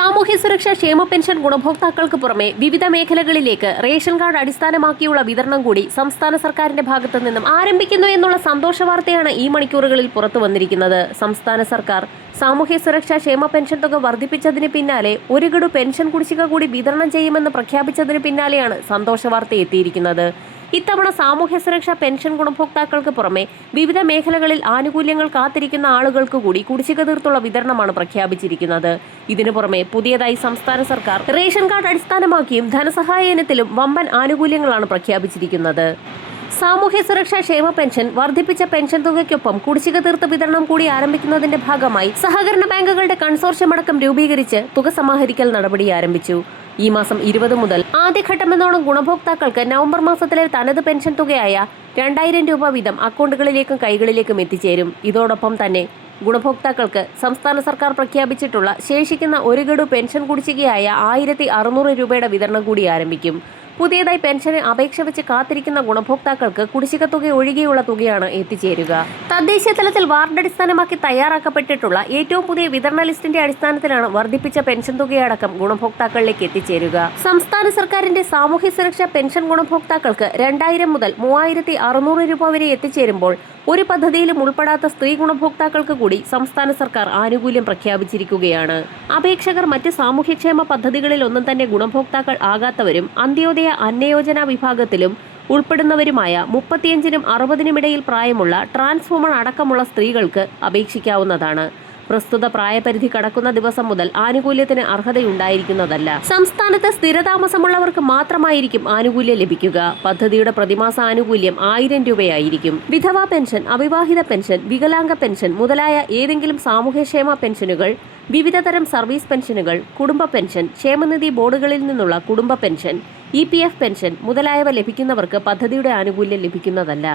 സാമൂഹ്യ സുരക്ഷാ ക്ഷേമ പെൻഷൻ ഗുണഭോക്താക്കൾക്ക് പുറമെ വിവിധ മേഖലകളിലേക്ക് റേഷൻ കാർഡ് അടിസ്ഥാനമാക്കിയുള്ള വിതരണം കൂടി സംസ്ഥാന സർക്കാരിന്റെ ഭാഗത്തു നിന്നും ആരംഭിക്കുന്നു എന്നുള്ള സന്തോഷ വാർത്തയാണ് ഈ മണിക്കൂറുകളിൽ പുറത്തു വന്നിരിക്കുന്നത്. സംസ്ഥാന സർക്കാർ സാമൂഹ്യ സുരക്ഷാ ക്ഷേമ പെൻഷൻ തുക വർദ്ധിപ്പിച്ചതിന് പിന്നാലെ ഒരു ഗഡു പെൻഷൻ കുടിശ്ശിക കൂടി വിതരണം ചെയ്യുമെന്ന് പ്രഖ്യാപിച്ചതിന് പിന്നാലെയാണ് സന്തോഷ വാർത്ത എത്തിയിരിക്കുന്നത്. ഇത്തവണ സാമൂഹ്യ സുരക്ഷാ പെൻഷൻ ഗുണഭോക്താക്കൾക്ക് പുറമെ വിവിധ മേഖലകളിൽ ആനുകൂല്യങ്ങൾ കാത്തിരിക്കുന്ന ആളുകൾക്ക് കൂടി കുടിശ്ശിക തീർത്തുള്ള വിതരണമാണ് പ്രഖ്യാപിച്ചിരിക്കുന്നത്. ഇതിനു പുറമെ പുതിയതായി സംസ്ഥാന സർക്കാർ റേഷൻ കാർഡ് അടിസ്ഥാനമാക്കിയും ധനസഹായ ഇനത്തിലും വമ്പൻ ആനുകൂല്യങ്ങളാണ് പ്രഖ്യാപിച്ചിരിക്കുന്നത്. സാമൂഹ്യ സുരക്ഷാ ക്ഷേമ പെൻഷൻ വർദ്ധിപ്പിച്ച പെൻഷൻ തുകയ്ക്കൊപ്പം കുടിശ്ശിക തീർത്ത വിതരണം കൂടി ആരംഭിക്കുന്നതിന്റെ ഭാഗമായി സഹകരണ ബാങ്കുകളുടെ കൺസോർഷ്യം അടക്കം രൂപീകരിച്ച് തുക സമാഹരിക്കൽ നടപടി ആരംഭിച്ചു. ഈ മാസം ഇരുപത് മുതൽ ആദ്യഘട്ടമെന്നോണം ഗുണഭോക്താക്കൾക്ക് നവംബർ മാസത്തിലെ തനത് പെൻഷൻ തുകയായ രണ്ടായിരം രൂപ വീതം അക്കൗണ്ടുകളിലേക്കും കൈകളിലേക്കും എത്തിച്ചേരും. ഇതോടൊപ്പം തന്നെ ഗുണഭോക്താക്കൾക്ക് സംസ്ഥാന സർക്കാർ പ്രഖ്യാപിച്ചിട്ടുള്ള ശേഷിക്കുന്ന ഒരു ഗഡു പെൻഷൻ കുടിശ്ശികയായ ആയിരത്തി അറുന്നൂറ് രൂപയുടെ വിതരണം കൂടി ആരംഭിക്കും. പുതിയതായി പെൻഷന് അപേക്ഷ വെച്ച് കാത്തിരിക്കുന്ന ഗുണഭോക്താക്കൾക്ക് കുടിശ്ശിക തുക ഒഴികെയുള്ള തുകയാണ് എത്തിച്ചേരുക. തദ്ദേശ തലത്തിൽ വാർഡടിസ്ഥാനമാക്കി തയ്യാറാക്കപ്പെട്ടിട്ടുള്ള ഏറ്റവും പുതിയ വിതരണ ലിസ്റ്റിന്റെ അടിസ്ഥാനത്തിലാണ് വർദ്ധിപ്പിച്ച പെൻഷൻ തുകയടക്കം ഗുണഭോക്താക്കളിലേക്ക് എത്തിച്ചേരുക. സംസ്ഥാന സർക്കാരിന്റെ സാമൂഹ്യ സുരക്ഷാ പെൻഷൻ ഗുണഭോക്താക്കൾക്ക് രണ്ടായിരം മുതൽ മൂവായിരത്തി രൂപ വരെ എത്തിച്ചേരുമ്പോൾ ഒരു പദ്ധതിയിലും ഉൾപ്പെടാത്ത സ്ത്രീ ഗുണഭോക്താക്കൾക്ക് കൂടി സംസ്ഥാന സർക്കാർ ആനുകൂല്യം പ്രഖ്യാപിച്ചിരിക്കുകയാണ്. അപേക്ഷകർ മറ്റ് സാമൂഹ്യക്ഷേമ പദ്ധതികളിൽ ഒന്നും തന്നെ ഗുണഭോക്താക്കൾ ആകാത്തവരും അന്ത്യോദയ അന്നയോജന വിഭാഗത്തിലും ഉൾപ്പെടുന്നവരുമായ മുപ്പത്തിയഞ്ചിനും അറുപതിനുമിടയിൽ പ്രായമുള്ള ട്രാൻസ്ഫോമർ അടക്കമുള്ള സ്ത്രീകൾക്ക് അപേക്ഷിക്കാവുന്നതാണ്. പ്രസ്തുത പ്രായപരിധി കടക്കുന്ന ദിവസം മുതൽ ആനുകൂല്യത്തിന് അർഹതയുണ്ടായിരിക്കുന്നതല്ല. സംസ്ഥാനത്ത് സ്ഥിരതാമസമുള്ളവർക്ക് മാത്രമായിരിക്കും ആനുകൂല്യം ലഭിക്കുക. പദ്ധതിയുടെ പ്രതിമാസ ആനുകൂല്യം ആയിരം രൂപയായിരിക്കും. വിധവാ പെൻഷൻ അവിവാഹിത പെൻഷൻ വികലാംഗ പെൻഷൻ മുതലായ ഏതെങ്കിലും സാമൂഹ്യക്ഷേമ പെൻഷനുകൾ വിവിധതരം സർവീസ് പെൻഷനുകൾ കുടുംബ പെൻഷൻ ക്ഷേമനിധി ബോർഡുകളിൽ നിന്നുള്ള കുടുംബ പെൻഷൻ ഇ പെൻഷൻ മുതലായവ ലഭിക്കുന്നവർക്ക് പദ്ധതിയുടെ ആനുകൂല്യം ലഭിക്കുന്നതല്ല.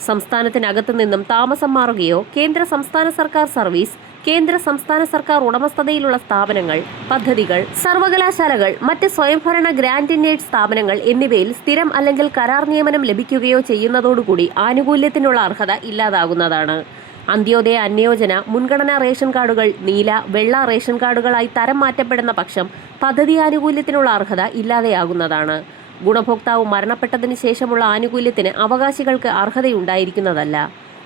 സംസ്ഥാനത്തിനകത്തു നിന്നും താമസം മാറുകയോ കേന്ദ്ര സംസ്ഥാന സർക്കാർ സർവീസ് കേന്ദ്ര സംസ്ഥാന സർക്കാർ ഉടമസ്ഥതയിലുള്ള സ്ഥാപനങ്ങൾ പദ്ധതികൾ സർവകലാശാലകൾ മറ്റ് സ്വയംഭരണ ഗ്രാൻഡ് ഇൻ സ്ഥാപനങ്ങൾ എന്നിവയിൽ സ്ഥിരം അല്ലെങ്കിൽ കരാർ നിയമനം ലഭിക്കുകയോ ചെയ്യുന്നതോടുകൂടി ആനുകൂല്യത്തിനുള്ള അർഹത ഇല്ലാതാകുന്നതാണ്. അന്ത്യോദയ അന്യോജന മുൻഗണനാ റേഷൻ കാർഡുകൾ നീല വെള്ള റേഷൻ കാർഡുകളായി തരം മാറ്റപ്പെടുന്ന പക്ഷം പദ്ധതി ആനുകൂല്യത്തിനുള്ള അർഹത ഇല്ലാതെയാകുന്നതാണ്. ഗുണഭോക്താവ് മരണപ്പെട്ടതിന് ശേഷമുള്ള ആനുകൂല്യത്തിന് അവകാശികൾക്ക് അർഹതയുണ്ടായിരിക്കുന്നതല്ല.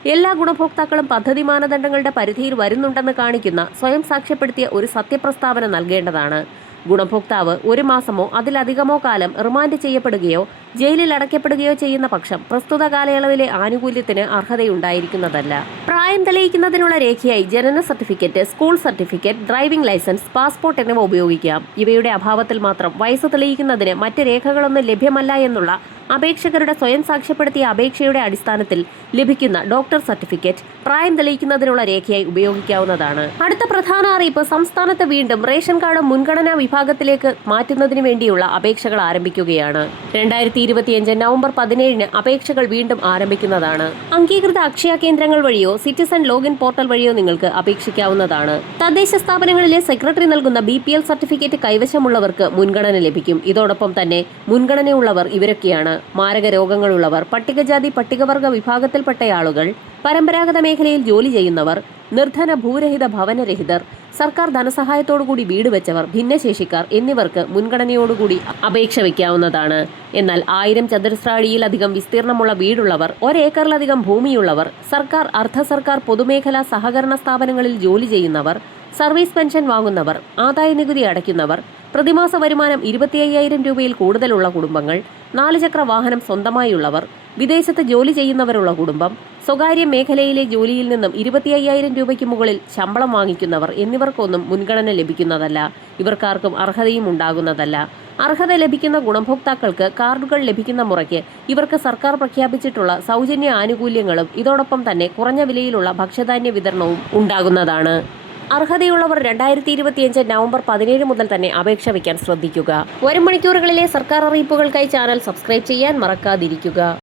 എല്ലാ ഗുണഭോക്താക്കളും പദ്ധതി മാനദണ്ഡങ്ങളുടെ പരിധിയിൽ വരുന്നുണ്ടെന്ന് കാണിക്കുന്ന സ്വയം സാക്ഷ്യപ്പെടുത്തിയ ഒരു സത്യപ്രസ്താവന നൽകേണ്ടതാണ്. ഗുണഭോക്താവ് ഒരു മാസമോ അതിലധികമോ കാലം റിമാൻഡ് ചെയ്യപ്പെടുകയോ ജയിലിൽ അടയ്ക്കപ്പെടുകയോ ചെയ്യുന്ന പക്ഷം പ്രസ്തുത കാലയളവിലെ ആനുകൂല്യത്തിന് അർഹതയുണ്ടായിരിക്കുന്നതല്ല. പ്രായം തെളിയിക്കുന്നതിനുള്ള രേഖയായി ജനന certificate school certificate driving licence passport എന്നിവ ഉപയോഗിക്കാം. ഇവയുടെ അഭാവത്തിൽ മാത്രം വയസ്സ് തെളിയിക്കുന്നതിന് മറ്റ് രേഖകളൊന്നും ലഭ്യമല്ല എന്നുള്ള അപേക്ഷകരുടെ സ്വയം സാക്ഷ്യപ്പെടുത്തിയ അപേക്ഷയുടെ അടിസ്ഥാനത്തിൽ ലഭിക്കുന്ന ഡോക്ടർ സർട്ടിഫിക്കറ്റ് പ്രായം തെളിയിക്കുന്നതിനുള്ള രേഖയായി ഉപയോഗിക്കാവുന്നതാണ്. അടുത്ത പ്രധാന അറിയിപ്പ് സംസ്ഥാനത്ത് വീണ്ടും റേഷൻ കാർഡ് മുൻഗണനാ വിഭാഗത്തിലേക്ക് മാറ്റുന്നതിന് വേണ്ടിയുള്ള അപേക്ഷകൾ ആരംഭിക്കുകയാണ്. രണ്ടായിരത്തി ഇരുപത്തിയഞ്ച് നവംബർ പതിനേഴിന് അപേക്ഷകൾ വീണ്ടും ആരംഭിക്കുന്നതാണ്. അംഗീകൃത അക്ഷയ കേന്ദ്രങ്ങൾ വഴിയോ സിറ്റിസൺ ലോഗിൻ പോർട്ടൽ വഴിയോ നിങ്ങൾക്ക് അപേക്ഷിക്കാവുന്നതാണ്. തദ്ദേശ സ്ഥാപനങ്ങളിലെ സെക്രട്ടറി നൽകുന്ന ബി പി എൽ സർട്ടിഫിക്കറ്റ് കൈവശമുള്ളവർക്ക് മുൻഗണന ലഭിക്കും. ഇതോടൊപ്പം തന്നെ മുൻഗണനയുള്ളവർ ഇവരൊക്കെയാണ്. മാരക രോഗങ്ങളുള്ളവർ പട്ടികജാതി പട്ടികവർഗ വിഭാഗത്തിൽപ്പെട്ട ആളുകൾ പരമ്പരാഗത മേഖലയിൽ ജോലി ചെയ്യുന്നവർ നിർധന ഭൂരഹിത ഭവനരഹിതർ സർക്കാർ ധനസഹായത്തോടുകൂടി വീട് വെച്ചവർ ഭിന്നശേഷിക്കാർ എന്നിവർക്ക് മുൻഗണനയോടുകൂടി അപേക്ഷ വയ്ക്കാവുന്നതാണ് എന്നാൽ ആയിരം ചതുരശ്ര അടിയിലധികം വിസ്തീർണമുള്ള വീടുള്ളവർ ഒരേക്കറിലധികം ഭൂമിയുള്ളവർ സർക്കാർ അർദ്ധ സർക്കാർ പൊതുമേഖലാ സഹകരണ സ്ഥാപനങ്ങളിൽ ജോലി ചെയ്യുന്നവർ സർവീസ് പെൻഷൻ വാങ്ങുന്നവർ ആദായ നികുതി അടയ്ക്കുന്നവർ പ്രതിമാസ വരുമാനം ഇരുപത്തി അയ്യായിരം രൂപയിൽ കൂടുതലുള്ള കുടുംബങ്ങൾ നാലുചക്ര വാഹനം സ്വന്തമായുള്ളവർ വിദേശത്ത് ജോലി ചെയ്യുന്നവരുള്ള കുടുംബം സ്വകാര്യ മേഖലയിലെ ജോലിയിൽ നിന്നും ഇരുപത്തി അയ്യായിരം രൂപയ്ക്ക് മുകളിൽ ശമ്പളം വാങ്ങിക്കുന്നവർ എന്നിവർക്കൊന്നും മുൻഗണന ലഭിക്കുന്നതല്ല. ഇവർക്കാർക്കും അർഹതയും ഉണ്ടാകുന്നതല്ല. അർഹത ലഭിക്കുന്ന ഗുണഭോക്താക്കൾക്ക് കാർഡുകൾ ലഭിക്കുന്ന മുറയ്ക്ക് ഇവർക്ക് സർക്കാർ പ്രഖ്യാപിച്ചിട്ടുള്ള സൗജന്യ ആനുകൂല്യങ്ങളും ഇതോടൊപ്പം തന്നെ കുറഞ്ഞ വിലയിലുള്ള ഭക്ഷ്യധാന്യ വിതരണവും ഉണ്ടാകുന്നതാണ്. അർഹതയുള്ളവർ രണ്ടായിരത്തി ഇരുപത്തിയഞ്ച് നവംബർ പതിനേഴ് മുതൽ തന്നെ അപേക്ഷ വയ്ക്കാൻ ശ്രദ്ധിക്കുക. വരും മണിക്കൂറുകളിലെ സർക്കാർ അറിയിപ്പുകൾക്കായി ചാനൽ സബ്സ്ക്രൈബ് ചെയ്യാൻ മറക്കാതിരിക്കുക.